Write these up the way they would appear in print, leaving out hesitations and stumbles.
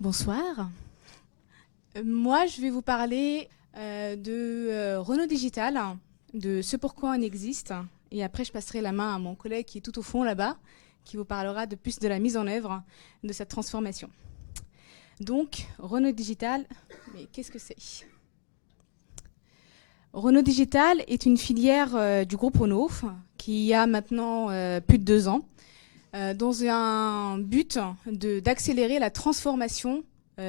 Bonsoir. Moi, je vais vous parler de Renault Digital, de ce pourquoi on existe. Et après, je passerai la main à mon collègue qui est tout au fond là-bas, qui vous parlera de plus de la mise en œuvre de cette transformation. Donc, Renault Digital, mais qu'est-ce que c'est? Renault Digital est une filière du groupe Renault qui a maintenant plus de 2 ans, dans un but d'accélérer la transformation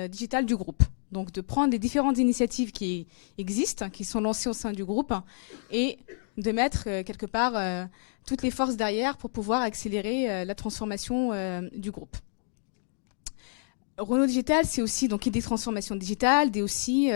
digitale du groupe. Donc de prendre les différentes initiatives qui existent, qui sont lancées au sein du groupe, et de mettre quelque part toutes les forces derrière pour pouvoir accélérer la transformation du groupe. Renault Digital, c'est aussi, donc, des transformations digitales, des aussi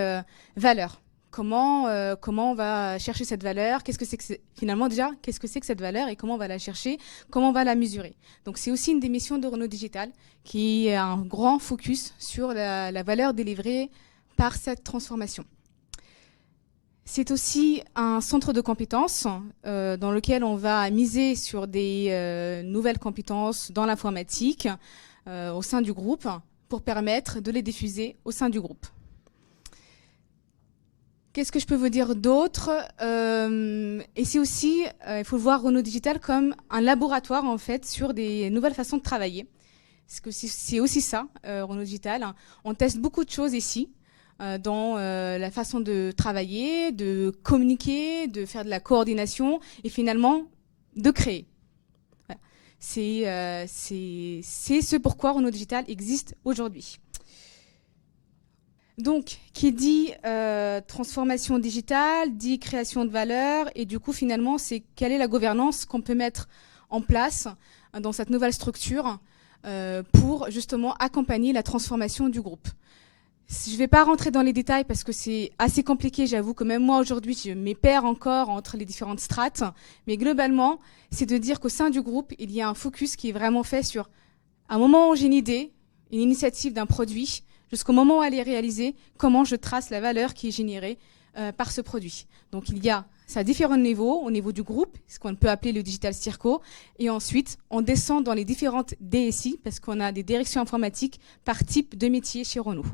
valeurs. Comment on va chercher cette valeur? Qu'est-ce que c'est que finalement déjà, qu'est-ce que c'est que cette valeur et comment on va la chercher? Comment on va la mesurer? Donc c'est aussi une des missions de Renault Digital qui a un grand focus sur la valeur délivrée par cette transformation. C'est aussi un centre de compétences dans lequel on va miser sur des nouvelles compétences dans l'informatique au sein du groupe pour permettre de les diffuser au sein du groupe. Qu'est-ce que je peux vous dire d'autre? Et c'est aussi, il faut voir Renault Digital comme un laboratoire en fait sur des nouvelles façons de travailler. Parce que c'est aussi ça, Renault Digital. On teste beaucoup de choses ici, dans la façon de travailler, de communiquer, de faire de la coordination et finalement de créer. Voilà. C'est ce pourquoi Renault Digital existe aujourd'hui. Donc, qui dit transformation digitale, dit création de valeur, et du coup, finalement, c'est quelle est la gouvernance qu'on peut mettre en place dans cette nouvelle structure pour justement accompagner la transformation du groupe. Je ne vais pas rentrer dans les détails parce que c'est assez compliqué, j'avoue que même moi aujourd'hui, je m'épère encore entre les différentes strates, mais globalement, c'est de dire qu'au sein du groupe, il y a un focus qui est vraiment fait sur un moment où j'ai une idée, une initiative d'un produit, jusqu'au moment où elle est réalisée, comment je trace la valeur qui est générée par ce produit. Donc il y a ça à différents niveaux, au niveau du groupe, ce qu'on peut appeler le Digital Circo, et ensuite on descend dans les différentes DSI, parce qu'on a des directions informatiques par type de métier chez Renault.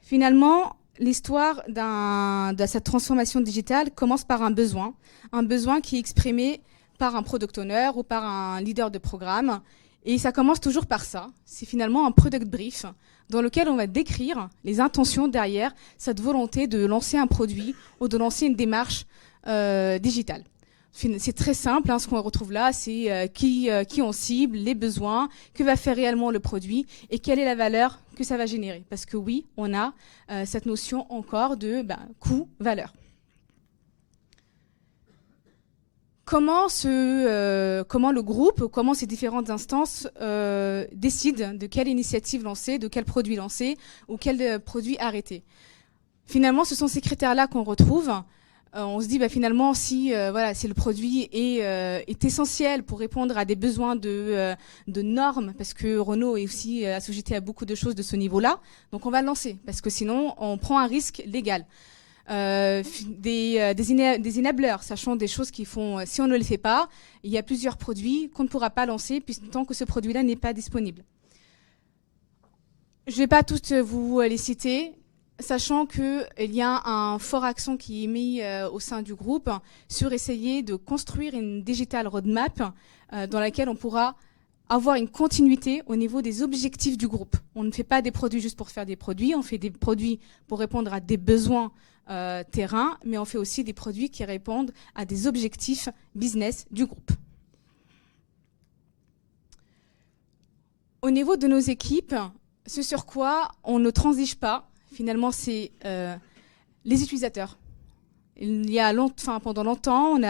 Finalement, l'histoire de cette transformation digitale commence par un besoin qui est exprimé par un product owner ou par un leader de programme. Et ça commence toujours par ça. C'est finalement un product brief dans lequel on va décrire les intentions derrière cette volonté de lancer un produit ou de lancer une démarche digitale. C'est très simple, hein, ce qu'on retrouve là, c'est qui on cible, les besoins, que va faire réellement le produit et quelle est la valeur que ça va générer. Parce que oui, on a cette notion encore de coût-valeur. Comment le groupe, comment ces différentes instances décident de quelle initiative lancer, de quel produit lancer ou quel produit arrêter. Finalement, ce sont ces critères-là qu'on retrouve. On se dit finalement si le produit est essentiel pour répondre à des besoins de normes, parce que Renault est aussi assujetti à beaucoup de choses de ce niveau-là, donc on va le lancer, parce que sinon on prend un risque légal. Des enablers, sachant des choses qui font, si on ne les fait pas, il y a plusieurs produits qu'on ne pourra pas lancer tant que ce produit-là n'est pas disponible. Je ne vais pas toutes vous les citer, sachant qu'il y a un fort accent qui est mis au sein du groupe sur essayer de construire une digital roadmap dans laquelle on pourra avoir une continuité au niveau des objectifs du groupe. On ne fait pas des produits juste pour faire des produits, on fait des produits pour répondre à des besoins terrain, mais on fait aussi des produits qui répondent à des objectifs business du groupe. Au niveau de nos équipes, ce sur quoi on ne transige pas, finalement, c'est les utilisateurs. Pendant longtemps, il y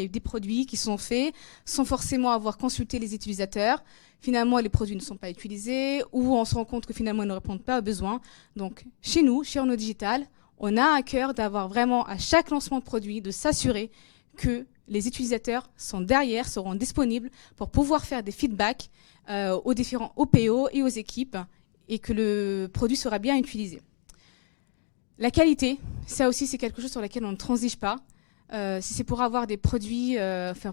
a eu des produits qui sont faits sans forcément avoir consulté les utilisateurs. Finalement, les produits ne sont pas utilisés ou on se rend compte que finalement, ils ne répondent pas aux besoins. Donc, chez nous, chez Renault Digital, on a à cœur d'avoir vraiment, à chaque lancement de produit, de s'assurer que les utilisateurs sont derrière, seront disponibles pour pouvoir faire des feedbacks aux différents OPO et aux équipes et que le produit sera bien utilisé. La qualité, ça aussi, c'est quelque chose sur lequel on ne transige pas. Si c'est pour avoir des produits,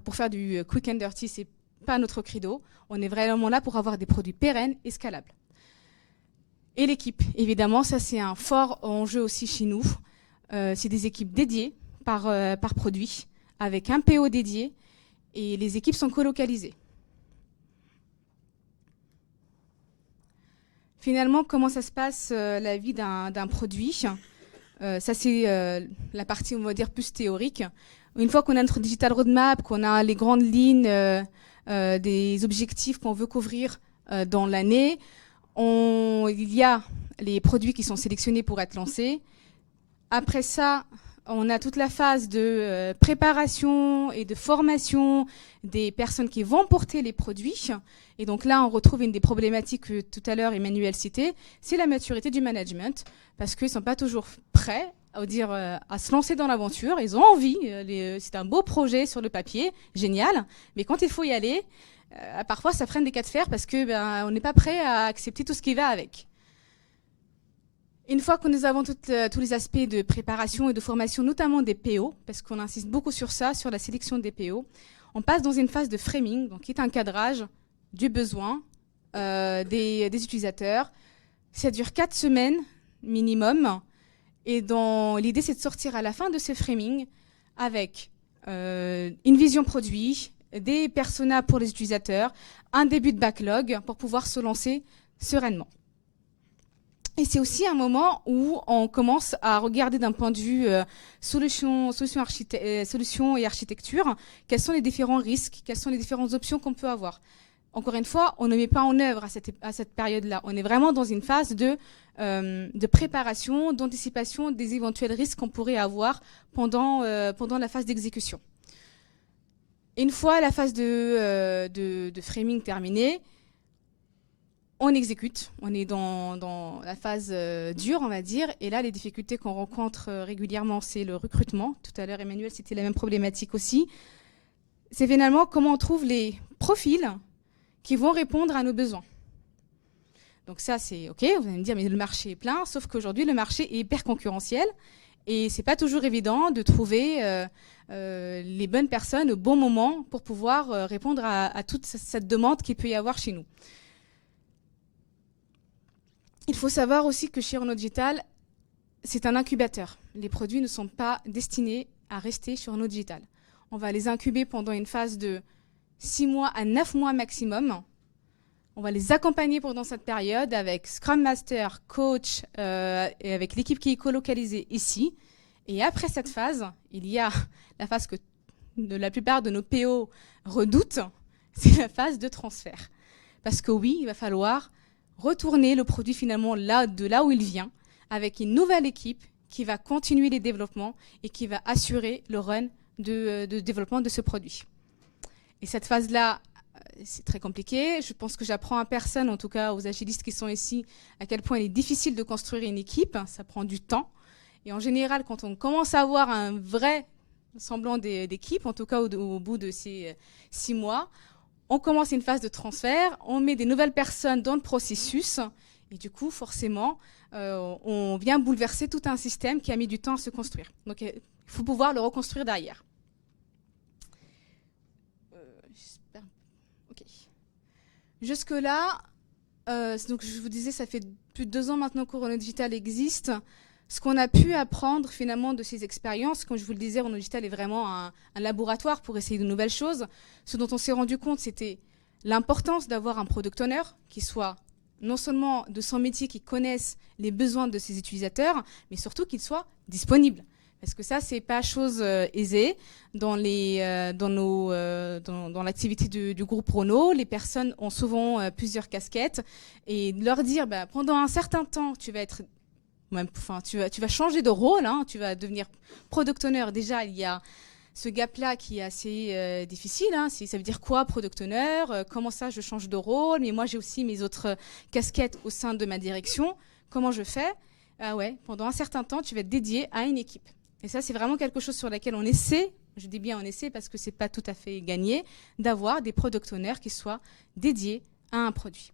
pour faire du quick and dirty, c'est pas notre credo. On est vraiment là pour avoir des produits pérennes et scalables. Et l'équipe, évidemment, ça c'est un fort enjeu aussi chez nous. C'est des équipes dédiées par produit, avec un PO dédié, et les équipes sont colocalisées. Finalement, comment ça se passe la vie d'un produit? Ça c'est la partie, on va dire, plus théorique. Une fois qu'on a notre digital roadmap, qu'on a les grandes lignes des objectifs qu'on veut couvrir dans l'année, il y a les produits qui sont sélectionnés pour être lancés. Après ça, on a toute la phase de préparation et de formation des personnes qui vont porter les produits. Et donc là, on retrouve une des problématiques que tout à l'heure Emmanuel citait, c'est la maturité du management, parce qu'ils ne sont pas toujours prêts à se lancer dans l'aventure. Ils ont envie, c'est un beau projet sur le papier, génial, mais quand il faut y aller, parfois ça freine des cas de fer parce qu'on n'est pas prêt à accepter tout ce qui va avec. Une fois que nous avons tous les aspects de préparation et de formation, notamment des PO, parce qu'on insiste beaucoup sur ça, sur la sélection des PO, on passe dans une phase de framing, donc qui est un cadrage du besoin des utilisateurs. Ça dure 4 semaines minimum, et l'idée c'est de sortir à la fin de ce framing avec une vision produit, des personas pour les utilisateurs, un début de backlog pour pouvoir se lancer sereinement. Et c'est aussi un moment où on commence à regarder d'un point de vue solution et architecture, quels sont les différents risques, quelles sont les différentes options qu'on peut avoir. Encore une fois, on ne met pas en œuvre à cette période-là. On est vraiment dans une phase de préparation, d'anticipation des éventuels risques qu'on pourrait avoir pendant la phase d'exécution. Une fois la phase de framing terminée, on exécute, on est dans la phase dure, on va dire, et là, les difficultés qu'on rencontre régulièrement, c'est le recrutement. Tout à l'heure, Emmanuel, c'était la même problématique aussi. C'est finalement comment on trouve les profils qui vont répondre à nos besoins. Donc ça, c'est OK, vous allez me dire, mais le marché est plein, sauf qu'aujourd'hui, le marché est hyper concurrentiel, et c'est pas toujours évident de trouver les bonnes personnes au bon moment pour pouvoir répondre à toute cette demande qu'il peut y avoir chez nous. Il faut savoir aussi que chez Renault Digital, c'est un incubateur. Les produits ne sont pas destinés à rester sur Renault Digital. On va les incuber pendant une phase de 6 mois à 9 mois maximum. On va les accompagner pendant cette période avec Scrum Master, coach et avec l'équipe qui est colocalisée ici. Et après cette phase, il y a la phase que la plupart de nos PO redoutent, c'est la phase de transfert. Parce que oui, il va falloir retourner le produit finalement de là où il vient, avec une nouvelle équipe qui va continuer les développements et qui va assurer le run de développement de ce produit. Et cette phase-là, c'est très compliqué. Je pense que j'apprends à personne, en tout cas aux agilistes qui sont ici, à quel point il est difficile de construire une équipe. Ça prend du temps. Et en général, quand on commence à avoir un vrai semblant d'équipe, en tout cas au bout de ces 6 mois, on commence une phase de transfert, on met des nouvelles personnes dans le processus, et du coup, forcément, on vient bouleverser tout un système qui a mis du temps à se construire. Donc, il faut pouvoir le reconstruire derrière. Okay. Jusque-là, donc je vous disais, ça fait plus de 2 ans maintenant que Renault Digital existe. Ce qu'on a pu apprendre finalement de ces expériences, comme je vous le disais, Renault Digital est vraiment un laboratoire pour essayer de nouvelles choses. Ce dont on s'est rendu compte, c'était l'importance d'avoir un product owner qui soit non seulement de son métier, qui connaisse les besoins de ses utilisateurs, mais surtout qu'il soit disponible. Parce que ça, c'est pas chose aisée. Dans l'activité du groupe Renault, les personnes ont souvent plusieurs casquettes. Et de leur dire, pendant un certain temps, tu vas changer de rôle, hein, tu vas devenir product owner. Déjà, il y a ce gap-là qui est assez difficile. Hein. Ça veut dire quoi, product owner? Comment ça, je change de rôle? Mais moi, j'ai aussi mes autres casquettes au sein de ma direction. Comment je fais? Ouais, pendant un certain temps, tu vas être dédié à une équipe. Et ça, c'est vraiment quelque chose sur laquelle on essaie, je dis bien on essaie parce que ce n'est pas tout à fait gagné, d'avoir des product owners qui soient dédiés à un produit.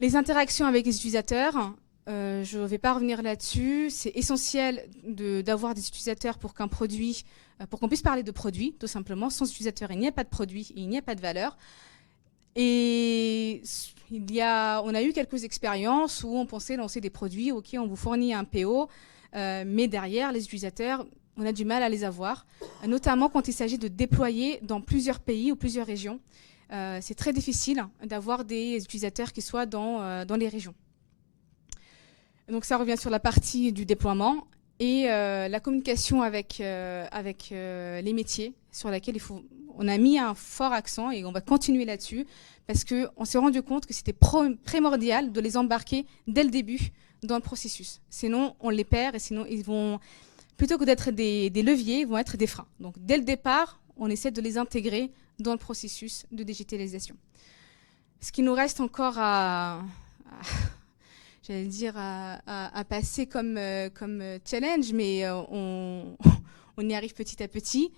Les interactions avec les utilisateurs, je ne vais pas revenir là-dessus. C'est essentiel d'avoir des utilisateurs pour qu'un produit pour qu'on puisse parler de produits, tout simplement. Sans utilisateur, il n'y a pas de produit, il n'y a pas de valeur. Et on a eu quelques expériences où on pensait lancer des produits, ok, on vous fournit un PO, mais derrière, les utilisateurs, on a du mal à les avoir, notamment quand il s'agit de déployer dans plusieurs pays ou plusieurs régions. C'est très difficile d'avoir des utilisateurs qui soient dans les régions. Donc ça revient sur la partie du déploiement et la communication avec les métiers sur laquelle on a mis un fort accent et on va continuer là-dessus parce qu'on s'est rendu compte que c'était primordial de les embarquer dès le début dans le processus. Sinon, on les perd et sinon, ils vont, plutôt que d'être des leviers, ils vont être des freins. Donc, dès le départ, on essaie de les intégrer dans le processus de digitalisation. Ce qui nous reste encore j'allais dire, à passer comme challenge, mais on y arrive petit à petit,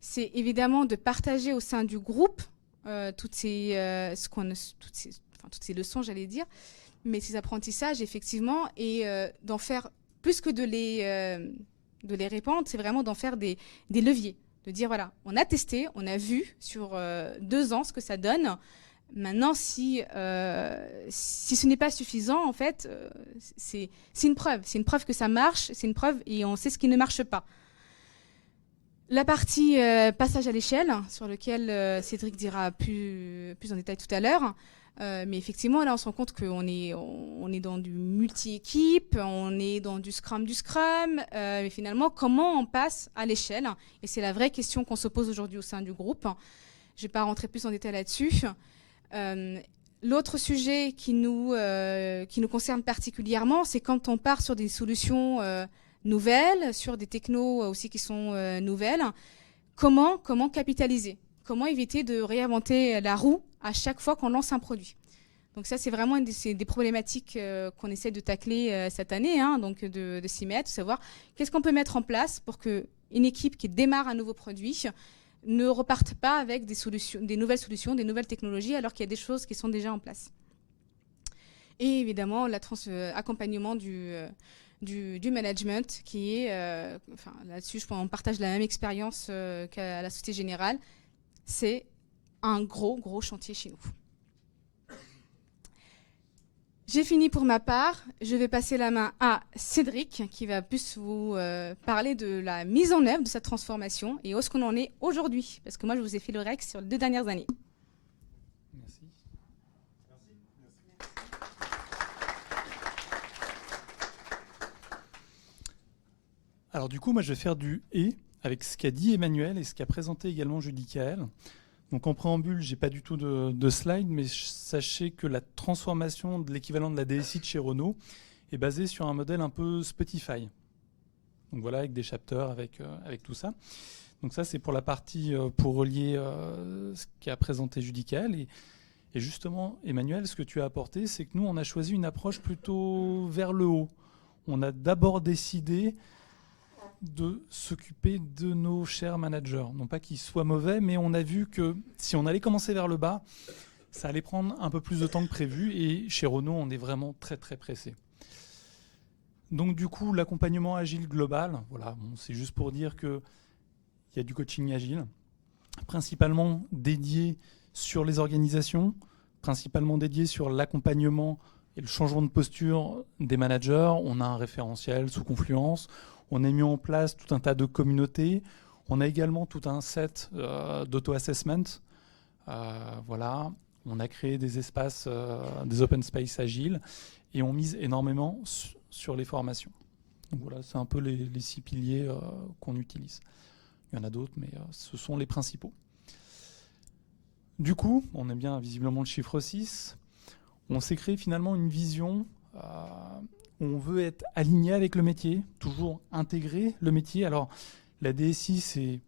c'est évidemment de partager au sein du groupe toutes ces leçons, j'allais dire, mais ces apprentissages, effectivement, et d'en faire, plus que de les répandre, c'est vraiment d'en faire des leviers. De dire, voilà, on a testé, on a vu sur 2 ans ce que ça donne. Maintenant, si ce n'est pas suffisant, en fait, c'est une preuve. C'est une preuve que ça marche, c'est une preuve et on sait ce qui ne marche pas. La partie passage à l'échelle, sur lequel Cédric dira plus en détail tout à l'heure. Mais effectivement, là, on se rend compte qu'on est dans du multi-équipe, on est dans du Scrum. Mais finalement, comment on passe à l'échelle? Et c'est la vraie question qu'on se pose aujourd'hui au sein du groupe. Je ne vais pas rentrer plus en détail là-dessus. L'autre sujet qui nous concerne particulièrement, c'est quand on part sur des solutions nouvelles, sur des technos aussi qui sont nouvelles, comment capitaliser? Comment éviter de réinventer la roue à chaque fois qu'on lance un produit? Donc ça, c'est vraiment des problématiques qu'on essaie de tacler cette année, hein, donc de s'y mettre, de savoir qu'est-ce qu'on peut mettre en place pour qu'une équipe qui démarre un nouveau produit ne reparte pas avec des nouvelles solutions, des nouvelles technologies, alors qu'il y a des choses qui sont déjà en place. Et évidemment, l'accompagnement du management qui est, là-dessus, on partage la même expérience qu'à la Société Générale. C'est un gros chantier chez nous. J'ai fini pour ma part. Je vais passer la main à Cédric, qui va plus vous parler de la mise en œuvre de cette transformation et où est-ce qu'on en est aujourd'hui. Parce que moi, je vous ai fait le REX sur les 2 dernières années. Merci. Alors du coup, moi, je vais faire du « et » avec ce qu'a dit Emmanuel et ce qu'a présenté également Julie Kael. Donc en préambule, je n'ai pas du tout de slide, mais sachez que la transformation de l'équivalent de la DSI de chez Renault est basée sur un modèle un peu Spotify. Donc voilà, avec des chapters, avec tout ça. Donc ça, c'est pour la partie, pour relier ce qu'a présenté Julie Kael. Et justement, Emmanuel, ce que tu as apporté, c'est que nous, on a choisi une approche plutôt vers le haut. On a d'abord décidé de s'occuper de nos chers managers. Non pas qu'ils soient mauvais, mais on a vu que si on allait commencer vers le bas, ça allait prendre un peu plus de temps que prévu. Et chez Renault, on est vraiment très pressé. Donc du coup, l'accompagnement agile global, voilà, bon, c'est juste pour dire qu'il y a du coaching agile, principalement dédié sur les organisations, principalement dédié sur l'accompagnement et le changement de posture des managers. On a un référentiel sous Confluence. On a mis en place tout un tas de communautés. On a également tout un set d'auto-assessment. Voilà. On a créé des espaces, des open space agiles et on mise énormément sur les formations. Donc voilà, c'est un peu les 6 piliers qu'on utilise. Il y en a d'autres, mais ce sont les principaux. Du coup, on aime bien visiblement le chiffre 6. On s'est créé finalement une vision on veut être aligné avec le métier, toujours intégrer le métier. Alors, la DSI, c'est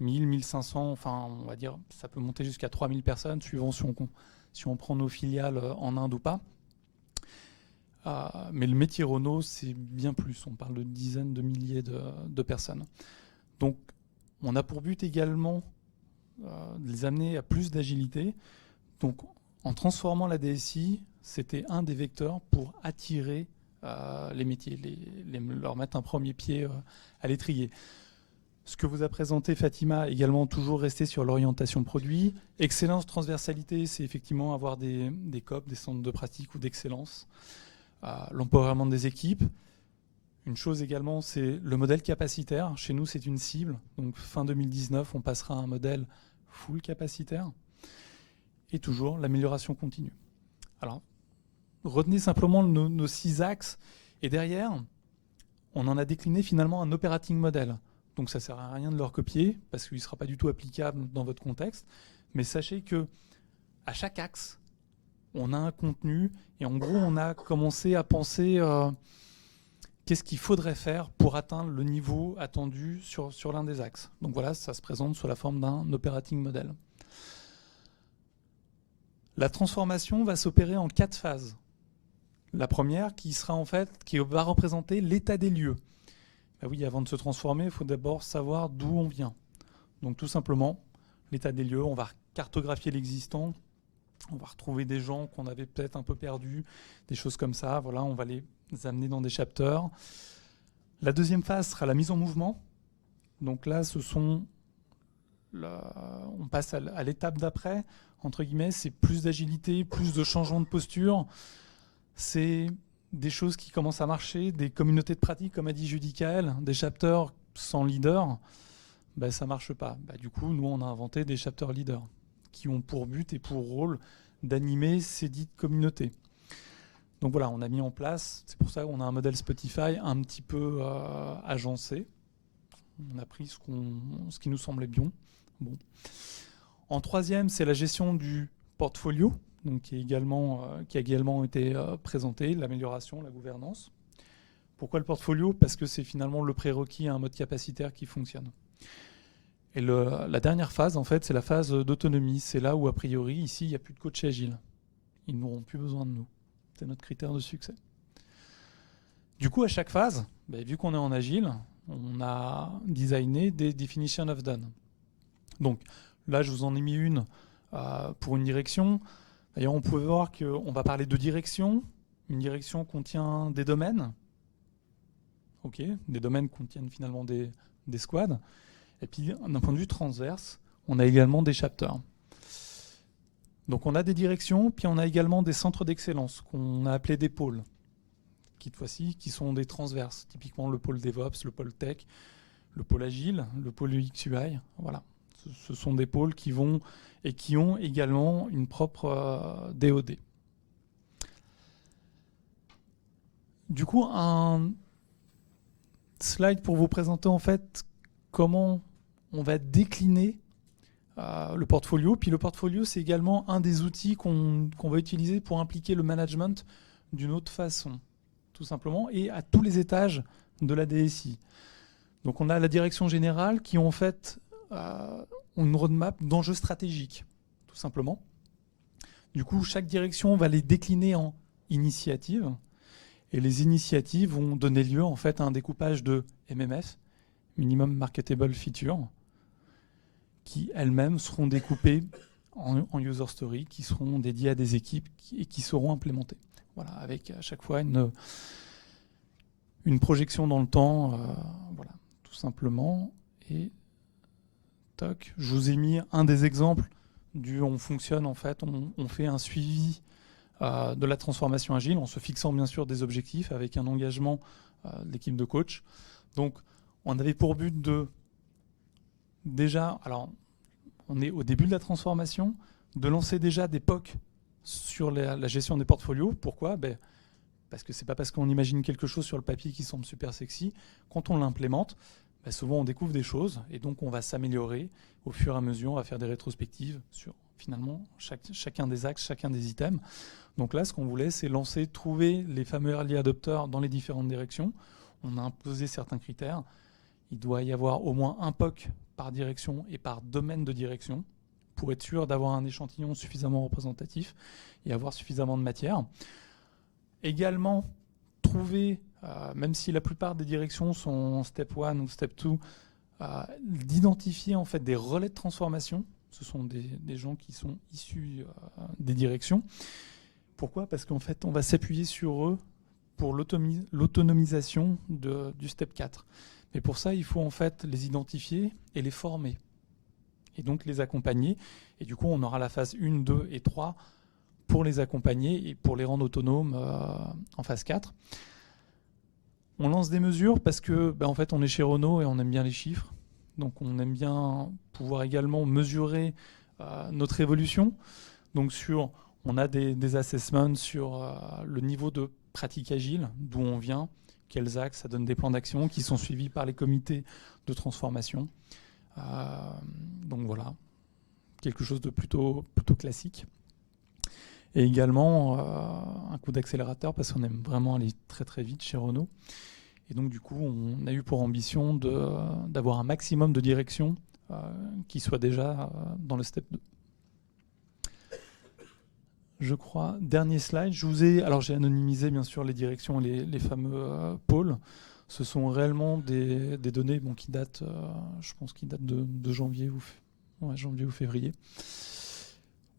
1000, 1500, enfin, on va dire, ça peut monter jusqu'à 3000 personnes, suivant si on prend nos filiales en Inde ou pas. Mais le métier Renault, c'est bien plus. On parle de dizaines de milliers de personnes. Donc, on a pour but également de les amener à plus d'agilité. Donc, en transformant la DSI, c'était un des vecteurs pour attirer les métiers, leur mettre un premier pied à l'étrier. Ce que vous a présenté Fatima, également toujours rester sur l'orientation produit. Excellence, transversalité, c'est effectivement avoir des COP, des centres de pratique ou d'excellence. L'empowerment des équipes. Une chose également, c'est le modèle capacitaire. Chez nous, c'est une cible. Donc fin 2019, on passera à un modèle full capacitaire. Et toujours l'amélioration continue. Alors, retenez simplement nos 6 axes. Et derrière, on en a décliné finalement un operating model. Donc ça ne sert à rien de le recopier parce qu'il ne sera pas du tout applicable dans votre contexte. Mais sachez que à chaque axe, on a un contenu et en gros, on a commencé à penser qu'est-ce qu'il faudrait faire pour atteindre le niveau attendu sur l'un des axes. Donc voilà, ça se présente sous la forme d'un operating model. La transformation va s'opérer en 4 phases. La première qui va représenter l'état des lieux. Ben oui, avant de se transformer, il faut d'abord savoir d'où on vient. Donc tout simplement, l'état des lieux, on va cartographier l'existant, on va retrouver des gens qu'on avait peut-être un peu perdus, des choses comme ça. Voilà, on va les amener dans des chapters. La deuxième phase sera la mise en mouvement. Donc là, on passe à l'étape d'après. Entre guillemets, c'est plus d'agilité, plus de changement de posture. C'est des choses qui commencent à marcher, des communautés de pratique, comme a dit Judicaël, des chapters sans leader, ben, ça ne marche pas. Ben, du coup, nous, on a inventé des chapters leaders qui ont pour but et pour rôle d'animer ces dites communautés. Donc voilà, on a mis en place, c'est pour ça qu'on a un modèle Spotify un petit peu agencé. On a pris ce qui nous semblait bien. Bon. En troisième, c'est la gestion du portfolio, donc qui a également été présenté, l'amélioration, la gouvernance. Pourquoi le portfolio ? Parce que c'est finalement le prérequis à un mode capacitaire qui fonctionne. Et la dernière phase, en fait, c'est la phase d'autonomie. C'est là où, a priori, ici, il n'y a plus de coach agile. Ils n'auront plus besoin de nous. C'est notre critère de succès. Du coup, à chaque phase, vu qu'on est en agile, on a designé des definitions of done. Donc là, je vous en ai mis une pour une direction. D'ailleurs, on peut voir qu'on va parler de direction. Une direction contient des domaines. Ok, des domaines contiennent finalement des squads. Et puis, d'un point de vue transverse, on a également des chapters. Donc, on a des directions, puis on a également des centres d'excellence qu'on a appelés des pôles, qui sont des transverses. Typiquement, le pôle DevOps, le pôle Tech, le pôle Agile, le pôle UX/UI. Voilà. Ce sont des pôles qui ont également une propre DOD. Du coup, un slide pour vous présenter en fait comment on va décliner le portfolio. Puis le portfolio, c'est également un des outils qu'on va utiliser pour impliquer le management d'une autre façon, tout simplement, et à tous les étages de la DSI. Donc on a la direction générale qui en fait une roadmap d'enjeux stratégiques, tout simplement. Du coup, chaque direction va les décliner en initiatives. Et les initiatives vont donner lieu en fait à un découpage de MMF, Minimum Marketable Feature, qui elles-mêmes seront découpées en user story, qui seront dédiées à des équipes et qui seront implémentées. Voilà, avec à chaque fois une projection dans le temps, voilà, tout simplement. Et toc, je vous ai mis un des exemples on fonctionne en fait, on fait un suivi de la transformation agile en se fixant bien sûr des objectifs avec un engagement de l'équipe de coach. Donc on avait pour but alors on est au début de la transformation, de lancer déjà des POC sur la gestion des portfolios. Pourquoi ? Parce que c'est pas parce qu'on imagine quelque chose sur le papier qui semble super sexy, quand on l'implémente, souvent on découvre des choses et donc on va s'améliorer au fur et à mesure, on va faire des rétrospectives sur finalement chacun des axes, chacun des items. Donc là, ce qu'on voulait, c'est trouver les fameux early adopters dans les différentes directions. On a imposé certains critères. Il doit y avoir au moins un POC par direction et par domaine de direction pour être sûr d'avoir un échantillon suffisamment représentatif et avoir suffisamment de matière. Également, trouver, même si la plupart des directions sont en step 1 ou step 2, d'identifier en fait des relais de transformation. Ce sont des gens qui sont issus des directions. Pourquoi ? Parce qu'en fait, on va s'appuyer sur eux pour l'autonomisation du step 4. Mais pour ça, il faut en fait les identifier et les former. Et donc les accompagner. Et du coup, on aura la phase 1, 2 et 3 pour les accompagner et pour les rendre autonomes en phase 4. On lance des mesures parce que en fait, on est chez Renault et on aime bien les chiffres. Donc on aime bien pouvoir également mesurer notre évolution. Donc on a des assessments sur le niveau de pratique agile, d'où on vient, quels axes, ça donne des plans d'action qui sont suivis par les comités de transformation. Donc voilà, quelque chose de plutôt classique. Et également un coup d'accélérateur parce qu'on aime vraiment aller très très vite chez Renault. Et donc du coup, on a eu pour ambition d'avoir un maximum de directions qui soient déjà dans le step 2. Je crois, dernier slide, alors j'ai anonymisé bien sûr les directions et les fameux pôles. Ce sont réellement des données qui datent, je pense qu'ils datent de janvier ou février,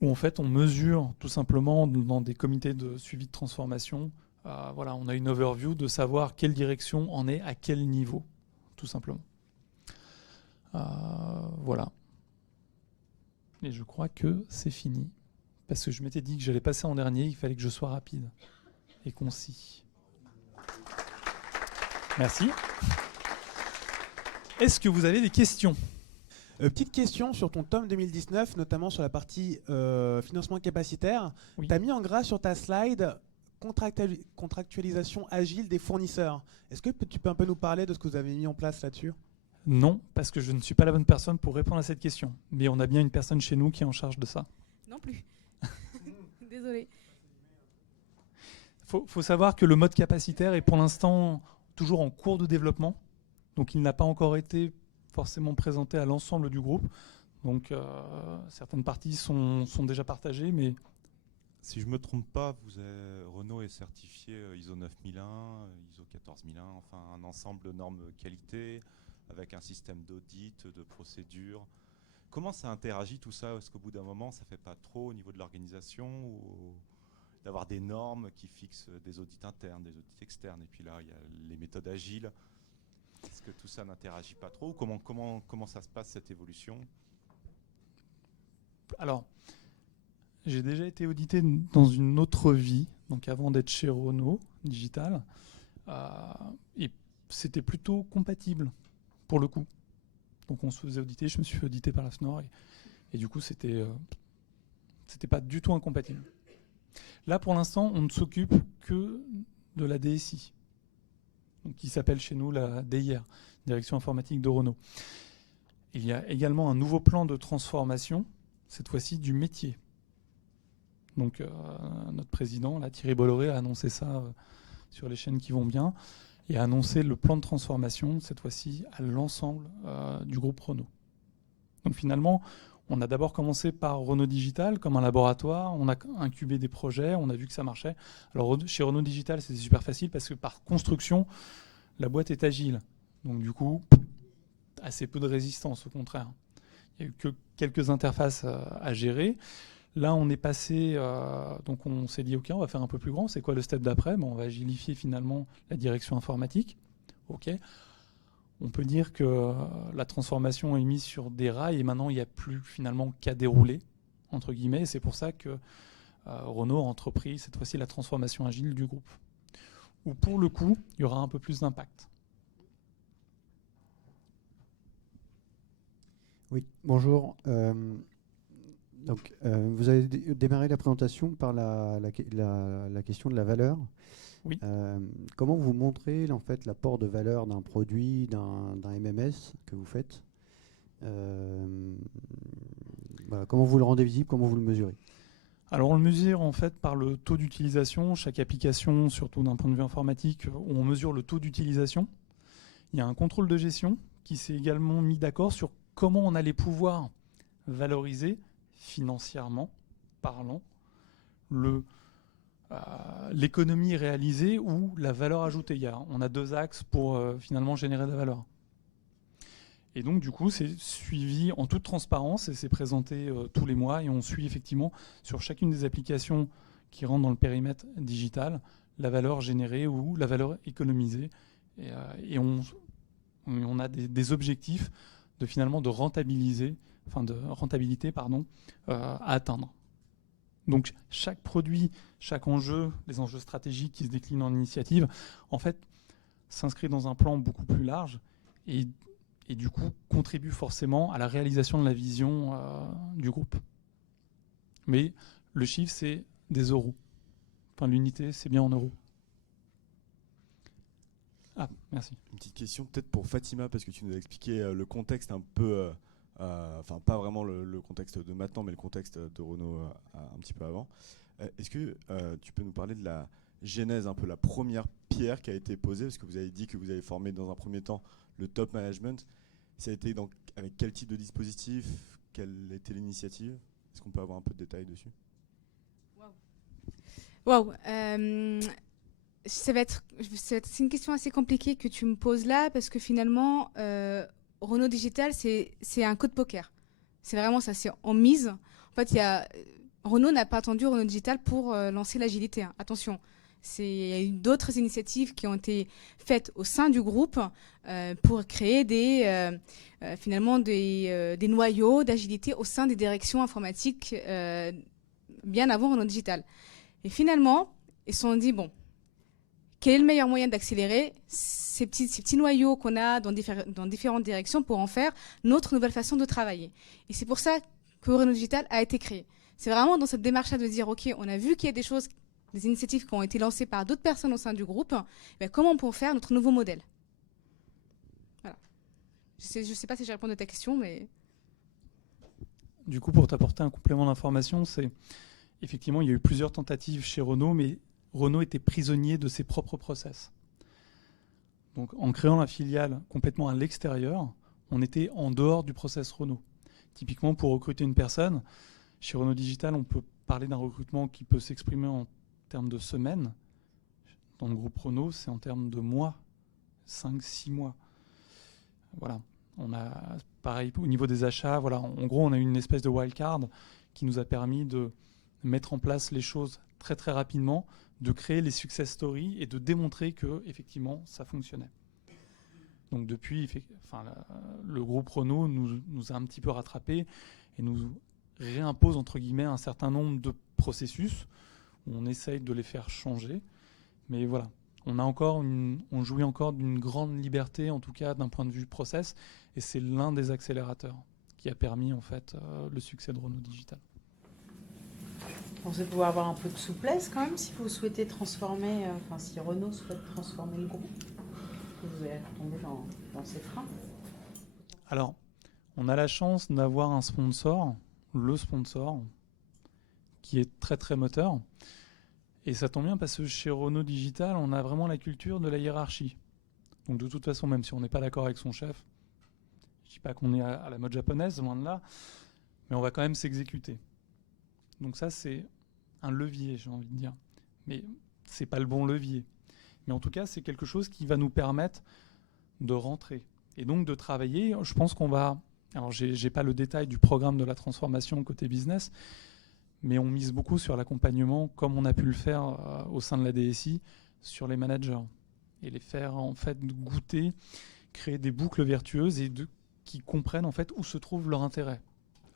où en fait on mesure tout simplement dans des comités de suivi de transformation. Voilà, on a une overview de savoir quelle direction en est à quel niveau, tout simplement. Voilà. Et je crois que c'est fini. Parce que je m'étais dit que j'allais passer en dernier, il fallait que je sois rapide et concis. Merci. Est-ce que vous avez des questions ? Petite question sur ton tome 2019, notamment sur la partie financement capacitaire. Oui. Tu as mis en gras sur ta slide contractualisation agile des fournisseurs. Est-ce que tu peux un peu nous parler de ce que vous avez mis en place là-dessus ? Non, parce que je ne suis pas la bonne personne pour répondre à cette question. Mais on a bien une personne chez nous qui est en charge de ça. Non plus. Désolée. Faut savoir que le mode capacitaire est pour l'instant toujours en cours de développement. Donc il n'a pas encore été forcément présenté à l'ensemble du groupe. Donc certaines parties sont déjà partagées, mais... Si je ne me trompe pas, Renault est certifié ISO 9001, ISO 14001, enfin un ensemble de normes qualité, avec un système d'audit, de procédures. Comment ça interagit tout ça ? Est-ce qu'au bout d'un moment, ça ne fait pas trop au niveau de l'organisation ou d'avoir des normes qui fixent des audits internes, des audits externes ? Et puis là, il y a les méthodes agiles. Est-ce que tout ça n'interagit pas trop ? Comment ça se passe, cette évolution ? Alors, j'ai déjà été audité dans une autre vie, donc avant d'être chez Renault Digital, et c'était plutôt compatible pour le coup. Donc on se faisait auditer, je me suis fait auditer par la FNOR, et du coup c'était pas du tout incompatible. Là pour l'instant, on ne s'occupe que de la DSI, donc, qui s'appelle chez nous la DIR, Direction informatique de Renault. Il y a également un nouveau plan de transformation, cette fois-ci du métier. Donc notre président, là, Thierry Bolloré, a annoncé ça sur les chaînes qui vont bien et a annoncé le plan de transformation, cette fois-ci, à l'ensemble du groupe Renault. Donc finalement, on a d'abord commencé par Renault Digital comme un laboratoire, on a incubé des projets, on a vu que ça marchait. Alors chez Renault Digital, c'était super facile parce que par construction, la boîte est agile. Donc du coup, assez peu de résistance, au contraire. Il n'y a eu que quelques interfaces à gérer. Là, on est passé, donc on s'est dit, OK, on va faire un peu plus grand. C'est quoi le step d'après ? On va agilifier finalement la direction informatique. OK. On peut dire que la transformation est mise sur des rails et maintenant, il n'y a plus finalement qu'à dérouler, entre guillemets. Et c'est pour ça que Renault a entrepris cette fois-ci la transformation agile du groupe. Où pour le coup, il y aura un peu plus d'impact. Oui, bonjour. Donc, vous avez démarré la présentation par la question de la valeur. Oui. Comment vous montrez en fait l'apport de valeur d'un produit, d'un MMS que vous faites voilà, comment vous le rendez visible, comment vous le mesurez ? Alors on le mesure en fait par le taux d'utilisation. Chaque application, surtout d'un point de vue informatique, où on mesure le taux d'utilisation. Il y a un contrôle de gestion qui s'est également mis d'accord sur comment on allait pouvoir valoriser financièrement parlant l'économie réalisée ou la valeur ajoutée. On a deux axes pour finalement générer de la valeur. Et donc du coup c'est suivi en toute transparence et c'est présenté tous les mois et on suit effectivement sur chacune des applications qui rentrent dans le périmètre digital la valeur générée ou la valeur économisée et on On a des objectifs de rentabilité à atteindre. Donc chaque produit, chaque enjeu, les enjeux stratégiques qui se déclinent en initiative, en fait, s'inscrit dans un plan beaucoup plus large et du coup contribue forcément à la réalisation de la vision du groupe. Mais le chiffre, c'est des euros. Enfin, l'unité, c'est bien en euros. Ah, merci. Une petite question peut-être pour Fatima, parce que tu nous as expliqué le contexte un peu, enfin pas vraiment le contexte de maintenant, mais le contexte de Renault un petit peu avant. Est-ce que tu peux nous parler de la genèse, un peu la première pierre qui a été posée, parce que vous avez dit que vous avez formé dans un premier temps le top management. Ça a été avec quel type de dispositif, quelle était l'initiative? Est-ce qu'on peut avoir un peu de détails dessus? Wow. C'est une question assez compliquée que tu me poses là, parce que finalement, Renault Digital, c'est un code poker. C'est vraiment ça, c'est en mise. En fait, Renault n'a pas attendu Renault Digital pour lancer l'agilité. Hein. Attention, il y a eu d'autres initiatives qui ont été faites au sein du groupe pour créer finalement des noyaux d'agilité au sein des directions informatiques bien avant Renault Digital. Et finalement, ils se sont dit, bon, quel est le meilleur moyen d'accélérer ces petits noyaux qu'on a dans différentes directions pour en faire notre nouvelle façon de travailler. Et c'est pour ça que Renault Digital a été créé. C'est vraiment dans cette démarche-là de dire, OK, on a vu qu'il y a des initiatives qui ont été lancées par d'autres personnes au sein du groupe, ben, comment on peut faire notre nouveau modèle? Voilà. Je ne sais pas si j'ai répondu à ta question, mais... Du coup, pour t'apporter un complément d'information, c'est effectivement, il y a eu plusieurs tentatives chez Renault, mais Renault était prisonnier de ses propres process. Donc, en créant la filiale complètement à l'extérieur, on était en dehors du process Renault. Typiquement, pour recruter une personne, chez Renault Digital, on peut parler d'un recrutement qui peut s'exprimer en termes de semaines. Dans le groupe Renault, c'est en termes de mois, 5-6 mois. Voilà. On a, pareil, au niveau des achats, voilà, en gros, on a eu une espèce de wildcard qui nous a permis de mettre en place les choses très très rapidement, de créer les success stories et de démontrer que effectivement ça fonctionnait. Donc depuis, le groupe Renault nous a un petit peu rattrapés et nous réimpose entre guillemets un certain nombre de processus où on essaye de les faire changer. Mais voilà, on jouit encore d'une grande liberté, en tout cas d'un point de vue process, et c'est l'un des accélérateurs qui a permis en fait le succès de Renault Digital. Vous pensez pouvoir avoir un peu de souplesse quand même si vous souhaitez transformer, si Renault souhaite transformer le groupe, que vous allez retomber dans ces freins? Alors, on a la chance d'avoir un sponsor, le sponsor, qui est très très moteur. Et ça tombe bien parce que chez Renault Digital, on a vraiment la culture de la hiérarchie. Donc de toute façon, même si on n'est pas d'accord avec son chef, je ne dis pas qu'on est à la mode japonaise, loin de là, mais on va quand même s'exécuter. Donc ça, c'est un levier, j'ai envie de dire. Mais ce n'est pas le bon levier. Mais en tout cas, c'est quelque chose qui va nous permettre de rentrer. Et donc de travailler, je pense qu'on va... Alors, je n'ai pas le détail du programme de la transformation côté business, mais on mise beaucoup sur l'accompagnement, comme on a pu le faire au sein de la DSI, sur les managers. Et les faire en fait goûter, créer des boucles vertueuses et qui comprennent en fait où se trouve leur intérêt.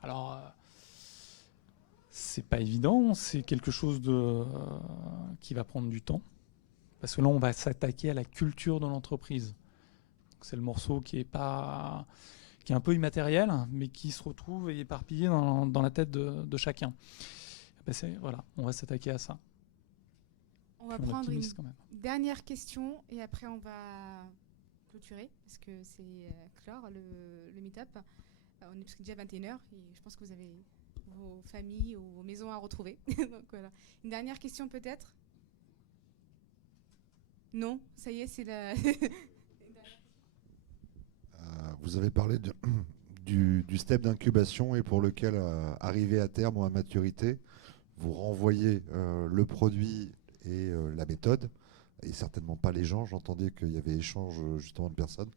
Alors... c'est pas évident, c'est quelque chose qui va prendre du temps. Parce que là, on va s'attaquer à la culture de l'entreprise. C'est le morceau qui est un peu immatériel, mais qui se retrouve éparpillé dans la tête de chacun. Voilà, on va s'attaquer à ça. On va prendre une dernière question et après on va clôturer, parce que c'est clore le meet-up. On est presque déjà 21h et je pense que vous avez vos familles ou vos maisons à retrouver. Donc, voilà. Une dernière question peut-être? Non, ça y est, c'est la... Vous avez parlé du step d'incubation et pour lequel, arrivé à terme ou à maturité, vous renvoyez le produit et la méthode, et certainement pas les gens. J'entendais qu'il y avait échange justement de personnes.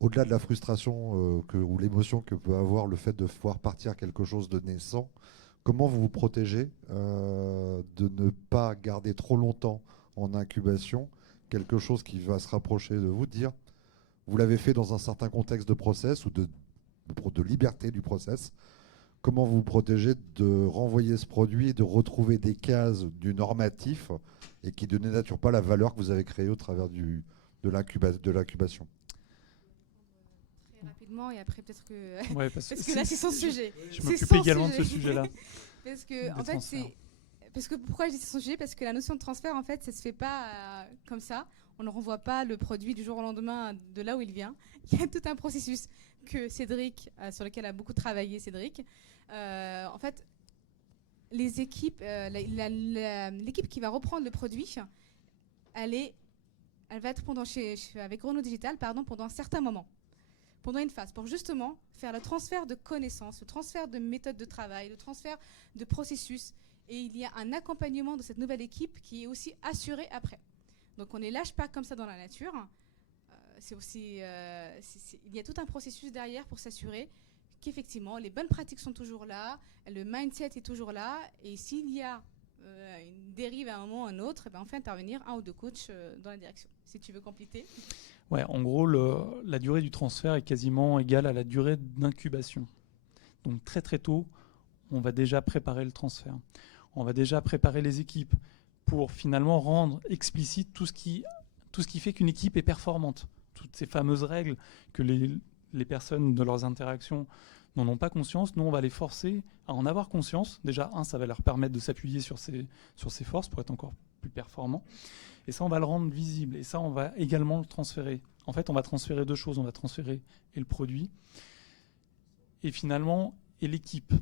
Au-delà de la frustration ou l'émotion que peut avoir le fait de voir partir quelque chose de naissant, comment vous vous protégez de ne pas garder trop longtemps en incubation quelque chose qui va se rapprocher de vous, dire Vous l'avez fait dans un certain contexte de process ou de liberté du process. Comment vous vous protégez de renvoyer ce produit et de retrouver des cases du normatif et qui ne dénaturent pas la valeur que vous avez créée au travers de l'incubation? Très rapidement, et après peut-être que... Ouais, parce que là, c'est son sujet. Je C'est m'occupe son également de ce sujet. sujet-là. Parce que, Des en fait, transferts. pourquoi je dis c'est son sujet? Parce que la notion de transfert, en fait, ça se fait pas comme ça. On ne renvoie pas le produit du jour au lendemain de là où il vient. Il y a tout un processus que Cédric, sur lequel a beaucoup travaillé Cédric. En fait, les équipes, l'équipe qui va reprendre le produit, elle va être avec Renault Digital, pendant un certain moment, pendant une phase, pour justement faire le transfert de connaissances, le transfert de méthodes de travail, le transfert de processus. Et il y a un accompagnement de cette nouvelle équipe qui est aussi assuré après. Donc on ne les lâche pas comme ça dans la nature. Il y a tout un processus derrière pour s'assurer qu'effectivement les bonnes pratiques sont toujours là, le mindset est toujours là, et s'il y a une dérive à un moment ou à un autre, on fait intervenir un ou deux coachs dans la direction. Si tu veux compléter. Ouais, en gros, la durée du transfert est quasiment égale à la durée d'incubation. Donc très très tôt, on va déjà préparer le transfert. On va déjà préparer les équipes pour finalement rendre explicite tout ce qui fait qu'une équipe est performante. Toutes ces fameuses règles que les personnes de leurs interactions n'en ont pas conscience, nous on va les forcer à en avoir conscience. Déjà, ça va leur permettre de s'appuyer sur ces forces pour être encore plus performants. Et ça, on va le rendre visible. Et ça, on va également le transférer. En fait, on va transférer deux choses. On va transférer le produit et finalement l'équipe.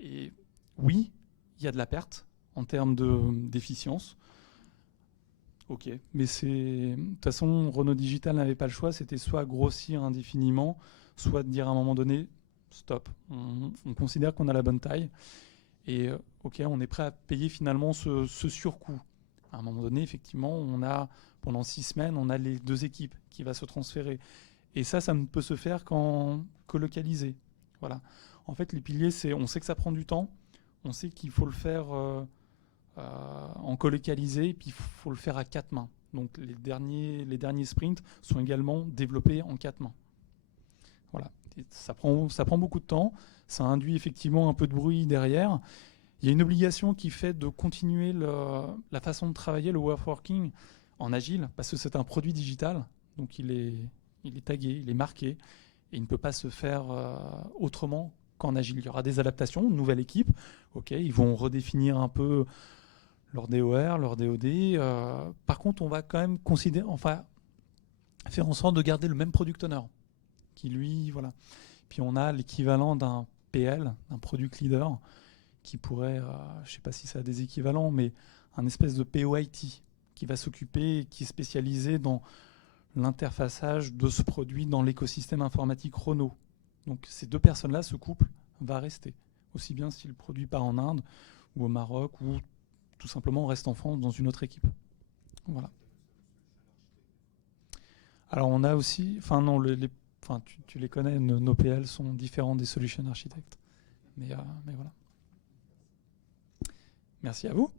Et oui, il y a de la perte en termes d'efficience. Ok, mais de toute façon, Renault Digital n'avait pas le choix. C'était soit grossir indéfiniment, soit de dire à un moment donné, stop, on considère qu'on a la bonne taille. Et ok, on est prêt à payer finalement ce surcoût. À un moment donné, effectivement, pendant 6 semaines, on a les deux équipes qui vont se transférer. Et ça ne peut se faire qu'en colocalisé. Voilà. En fait, les piliers, on sait que ça prend du temps. On sait qu'il faut le faire en colocalisé, et puis il faut le faire à 4 mains. Donc les derniers sprints sont également développés en 4 mains. Voilà. Et ça prend beaucoup de temps. Ça induit effectivement un peu de bruit derrière. Il y a une obligation qui fait de continuer la façon de travailler, le way of working, en agile, parce que c'est un produit digital, donc il est tagué, il est marqué, et il ne peut pas se faire autrement qu'en agile. Il y aura des adaptations, une nouvelle équipe, ok, ils vont redéfinir un peu leur DOR, leur DOD. Par contre, on va quand même faire en sorte de garder le même product owner, qui lui, voilà. Puis on a l'équivalent d'un PL, d'un product leader, qui pourrait, je ne sais pas si ça a des équivalents, mais un espèce de POIT qui va s'occuper, qui est spécialisé dans l'interfaçage de ce produit dans l'écosystème informatique Renault. Donc ces deux personnes-là, ce couple va rester, aussi bien si le produit part en Inde ou au Maroc ou tout simplement reste en France dans une autre équipe. Voilà. Alors on a aussi, tu les connais, nos PL sont différents des solution architectes. Mais voilà. Merci à vous.